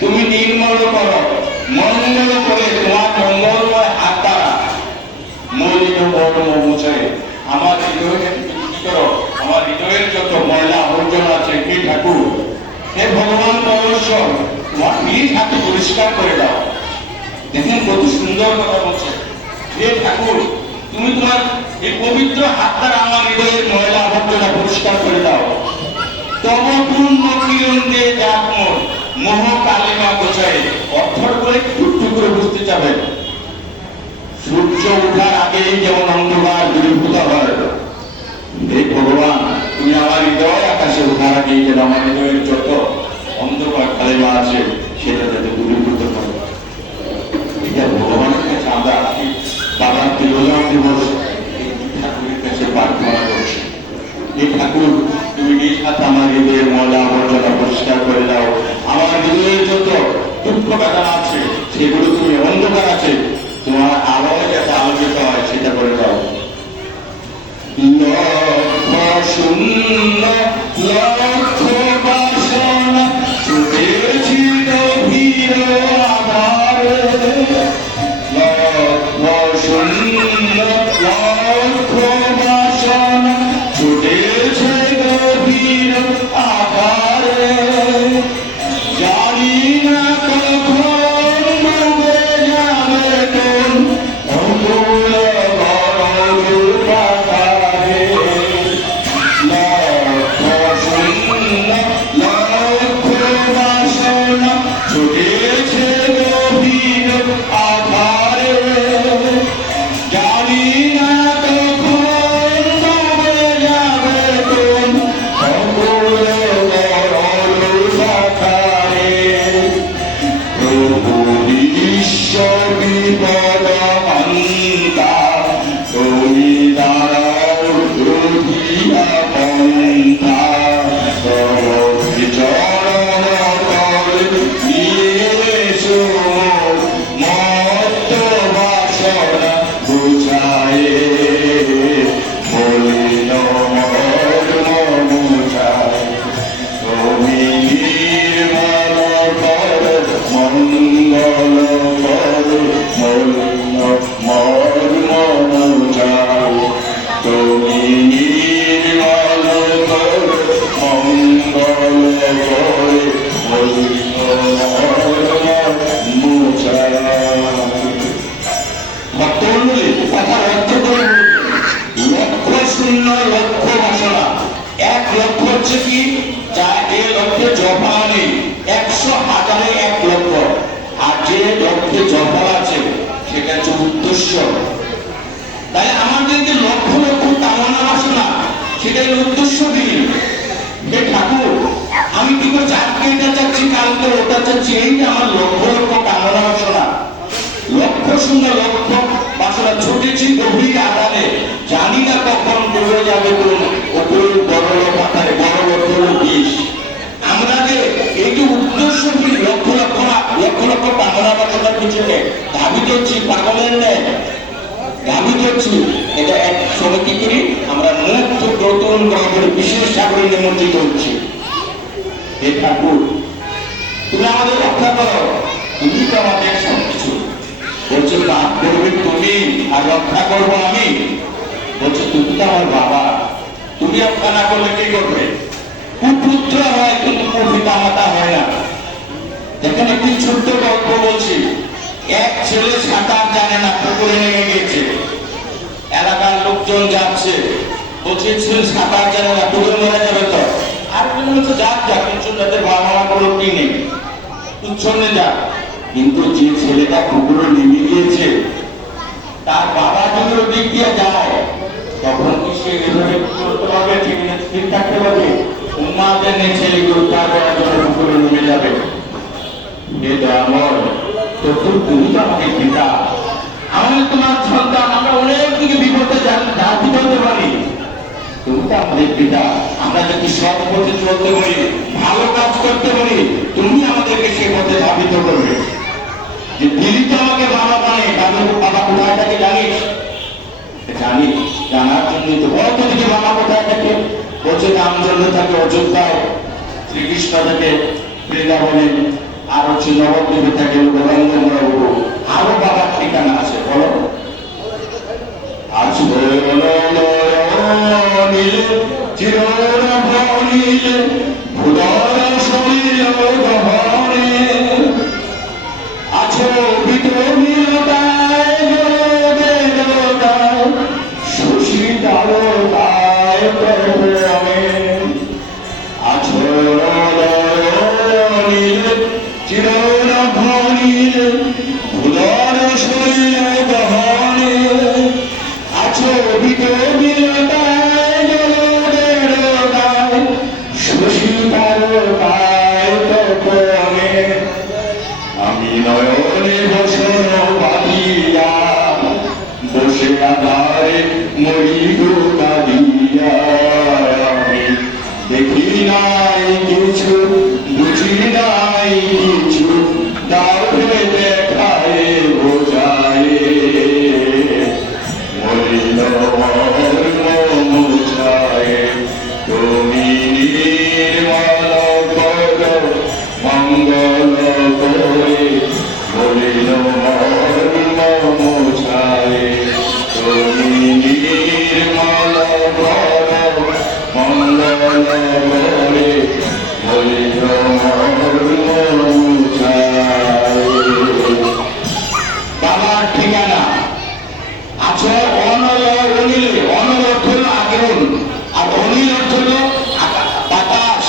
তুমি নির্মল করো, মঙ্গল করে তোমার মঙ্গলময় হাত দ্বারা মলিন বর্ণ মুছে আমার হৃদয়কে কি করো, আমার হৃদয়ের যত ময়লা আবর্জনা আছে হে ঠাকুর, হে ভগবান পরমেশ্বর, তোমার নিজ হাতে পরিষ্কার করে দাও। দেখেন কত সুন্দর কথা বলছে, হে ঠাকুর তুমি তোমার এই পবিত্র হাত দ্বারা আমার হৃদয়ের ময়লা আবর্জনা পরিষ্কার করে দাও। তব পূর্ণ কিরণ দিয়ে যাক মন মোহ কালিমা গোছায়। অর্থর করে টুকটুক করে বুঝতে যাবে, সূর্য ওঠার আগেই যেমন অন্ধকার দূরীভূত হয়, হে ভগবান তুমি আমার হৃদয় আকাশে ওঠার আগেই যেন আমার হৃদয়ের যত অন্ধকার কালিমা আছে সেটা যাতে দূরীভূত হয়। এটা ভগবানের কাছে আমরা আজকে বাবার তিরোধান দিবস ঠাকুরের কাছে প্রার্থনা করছি, হে ঠাকুর তুমি নিজ হাতে আমার হৃদয়ের ময়লা আবর্জনা পরিষ্কার করে দাও। আমার হৃদয়ের যত দুঃখ বেদনা আছে সেগুলো তুমি অন্ধকার আছে তোমার আলোয় যাতে আলোকিত হয় সেটা করে দাও। লক্ষ শূন্য লক্ষ বাসনা ছুটেছি গভীর আধারে, লক্ষ শূন্য লক্ষ বাসনা ছুটেছে গভীর আধারে, জানি না কখন ডুবে যাবে কোন অমূল্য বড় পাথারে, লক্ষ শূন্য লক্ষ বাসনা ছুটেছে গভীর আধারে, জানি না কখন ডুবে যাবে কোন অমূল্য বড় পাথারে। প্রভু ঈশ্বর বিপদ হন্তা তুমি দাঁড়াও রুধিয়া পন্থা, চরণ তলে নিয়ে এসো মত্ত বাসনা বুঝায়ে, বলিল মর্ম বুঝায় তুমি নির্মল কর মঙ্গল কর মলিন মর্ম বুঝায়, তুমি নির্মল কর মঙ্গল কর মলিন মর্ম বুঝায়। ভক্তমণ্ডলী কথা অর্থ করে লক্ষ শূন্য লক্ষ বাসনা, এক লক্ষ হচ্ছে কি যা যে লক্ষ্যে জপা নেই, 100,000-এ 1 লক্ষ, আর যে লক্ষ্যে জপা আছে সেটা হচ্ছে উদ্দেশ্য। তাই আমাদের যে লক্ষ লক্ষ কামনা বাসনা সেটাই উদ্দেশ্য দিন। হে ঠাকুর আমি কি করছি, আজকে এটা চাচ্ছি কালকে ওটা চাচ্ছি, এই যে আমার লক্ষ লক্ষ কামনা বাসনা, লক্ষ শূন্য লক্ষ বাসনা ছুটেছি গভীর আধারে, জানি না কখন ডুবে যাবে কোন ওপরের বড় পাতারে বড় বড় বিষ। আমরা যে এই যে উদ্দেশ্য লক্ষ লক্ষ লক্ষ লক্ষ কামনা বাসনার পিছনে ধাবিত হচ্ছি, পাগলের নেয় ধাবিত হচ্ছি, এটা এক সময় কি করি আমরা মুক্ত নতুন করে বিশেষ সাগরে নিমন্ত্রিত হচ্ছি। হে ঠাকুর তুমি আমাদের রক্ষা করো, তুমি তো আমাদের সবকিছু। বলছে পাপ করবে তুমি আর রক্ষা করবো আমি, বলছে তুমি তো আমার বাবা, তুমি রক্ষা না করলে কি করবে? কুপুত্র হয় কিন্তু পিতা মাতা হয় না। দেখেন একটি ছোট্ট গল্প বলছি, এক ছেলে সাঁতার জানে না, পুকুরে নেমে গেছে, এলাকার লোকজন যাচ্ছে, বলছে ছেলে সাঁতার জানে না, পুকুরে মরে যাবে তো। আর বলছে যাক যাক, কিন্তু তাদের বাবা মা কোনো কি নেই, উচ্ছন্নে যাক। কিন্তু যে ছেলেটা পুকুরে নেমে গিয়েছে তার বাবা যদি দিক দিয়ে যায় তখন কি সে এভাবে চলতে পারবে, ঠিক থাকতে উম্মাদের ছেলেকে উদ্ধার করার জন্য পুকুরে নেমে যাবে। হে দয়াময়, তো তুমি তো আমাকে পিতা, আমি তোমার সন্তান, আমরা অনেক দিকে বিপদে জাতি বলতে পারি, তুমি তো আমাদের পিতা। আমরা যদি সৎ পথে চলতে পারি, ভালো কাজ করতে পারি, তুমি আমাদেরকে সে পথে ধাবিত করবে। যে দিলি তো আমাকে বাবা মানে, বাবা কোথায় থাকে জানিস? জানি, জানার জন্যই তো বলতো দিকে বাবা কোথায় থাকে। বলছে রাম জন্য থাকে অযোধ্যায়, শ্রীকৃষ্ণ থাকে বৃন্দাবনে, আর হচ্ছে নবদ্বীপে থাকে গৌরাঙ্গমরু, আরো বাবার ঠিকানা আছে। বলো আজ চিরনীল ভুদর শরীর গহনে আছো বিতনীলতায় শশী তারকায় প্রভে আছো নীল চিরনীল ভুদর শরীর গহনে আছো বিতনীলতায় শশী তারকায় প্রভে আমি নয়নে বসন বাঁধিয়া বসে আধারে মরি গো কাঁদিয়া আমি দেখি নাই কিছু বুঝি নাই কিছু দাউরে দেখায় বোঝায় মরিল মুছায় তুমি নির্মল কর মঙ্গল করে বলিল মোছায় তুমি নির্মল কর মঙ্গল করে বলিল মোছায়। বাবার ঠিকানা আছে অনল অনিলে। অনল অর্থ হল আগুন, আর অনিল অর্থ হল বাতাস।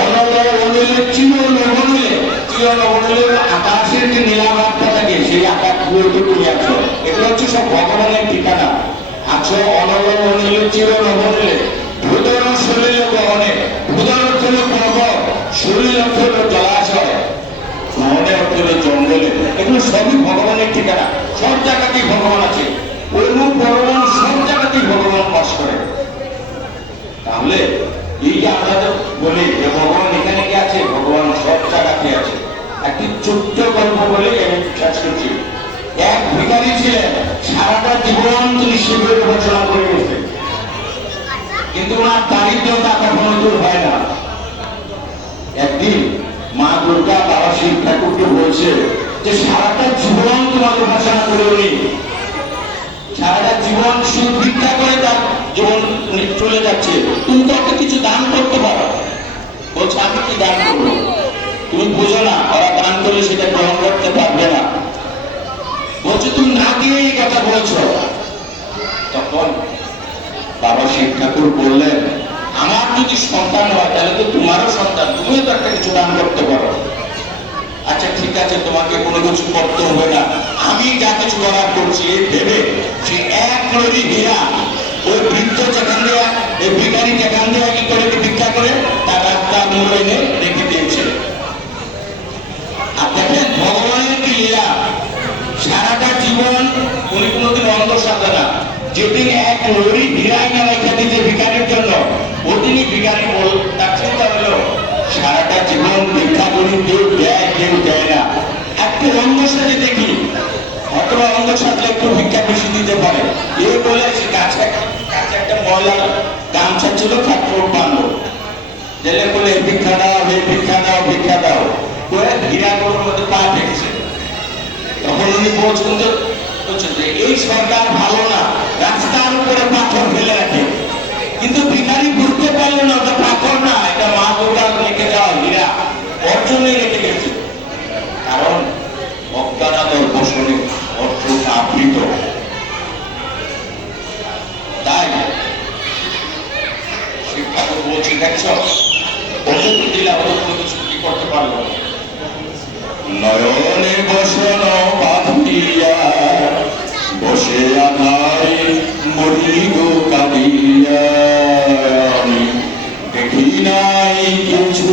অনল অনিলে চির নবনিলে, চির নবনিলে আকাশের যে নীলাভাবটা থাকে, সেই আকাশগুলোকে তুমি আছো। এগুলো হচ্ছে সব ভগবানের ঠিকানা। আছো অনল অনিলে চির নবনিলে ভূদর শরীর গহনে। ভূদর অর্থ হল পর্বত, শরীর অর্থ হল জলাশয়, গহনে অর্থ হল জঙ্গলে। এগুলো সবই ভগবানের ঠিকানা। সব জায়গাতেই ভগবান আছে, অনুপ ভগবান সব জায়গাতেই ভগবান বাস করে। তাহলে এই যে আমরা বলি যে ভগবান এখানে কি আছে, ভগবান সব জায়গাতে আছে। একটি ছোট্ট গল্প বলে আমি শেষ করছি। এক ভিখারি ছিলেন, সারাটা জীবন তিনি শিবের উপাসনা করে গেছেন, কিন্তু ওনার দারিদ্রতা কখনো দূর হয় না। একদিন মা দুর্গা বাবা শিব ঠাকুরকে বলছে যে সারাটা জীবন তোমার উপাসনা করে উনি, সারাটা জীবন শিব ভিক্ষা করে তার জীবন চলে যাচ্ছে, তুমি তো একটা কিছু দান করতে পারো। বলছে আমি কি দান করবো? তুমি বুঝো না, ওরা দান করলে সেটা গ্রহণ করতে পারবে না। বলছে তুমি না দিয়ে এই কথা বলছো। তখন বাবা শিব ঠাকুর বললেন, আমার যদি সন্তান হয় তাহলে তো তোমারও সন্তান, তুমিও তো একটা কিছু দান করতে পারো। আচ্ছা ঠিক আছে, তোমাকে কোনো কিছু করতে হবে না, আমি যা কিছু করার করছি এই ভেবে সে এক লরি হীরা ওই বৃদ্ধ যেখান দিয়ে, এই ভিখারি যেখান দিয়ে কি করে ভিক্ষা করে তার রাস্তা মূল্য এনে রেখে দিয়েছে। আর দেখেন ভগবানের কি লীলা, সারাটা জীবন উনি কোনোদিন অন্ধ সাধে না। যেদিন এক লরি হীরা এনে রেখে দিয়েছে ভিখারির জন্য, ওদিনই ভিখারি বল তার চিন্তা হলো সারাটা জীবন ভিক্ষা করি, কেউ দেয় কেউ দেয় না, একটু অন্ধ সাজে দেখি, অথবা অন্ধ সাজলে একটু ভিক্ষা বেশি দিতে পারে। এই বলে সে কাছে একটা ময়লা গামছা ছিল, ঠাকুর বাঁধলো, জেলে বলে ভিক্ষা দাও, ভিক্ষা দাও, ভিক্ষা দাও করে হীরাগুলোর মধ্যে পা ঠেকছে। তখন উনি বলছেন যে এই সরকার ভালো না, রাস্তার উপরে পাথর ফেলে রাখে, কিন্তু ভিখারি বুঝতে পারলো না ওটা পাথর না, এটা মা দুর্গার রেখে যাওয়া হীরা, ওর জন্যই রেখে গেছে। কারণ অজ্ঞানাদর বসনে অর্থ আবৃত। তাই শিব ঠাকুর বলছি, দেখছ অমুক দিলা অমুক কিছু কি করতে পারলো। নয়নে বসন বাঁধিয়া বসে আধারে মরি গো কাঁদিয়া আমি দেখি নাই কিছু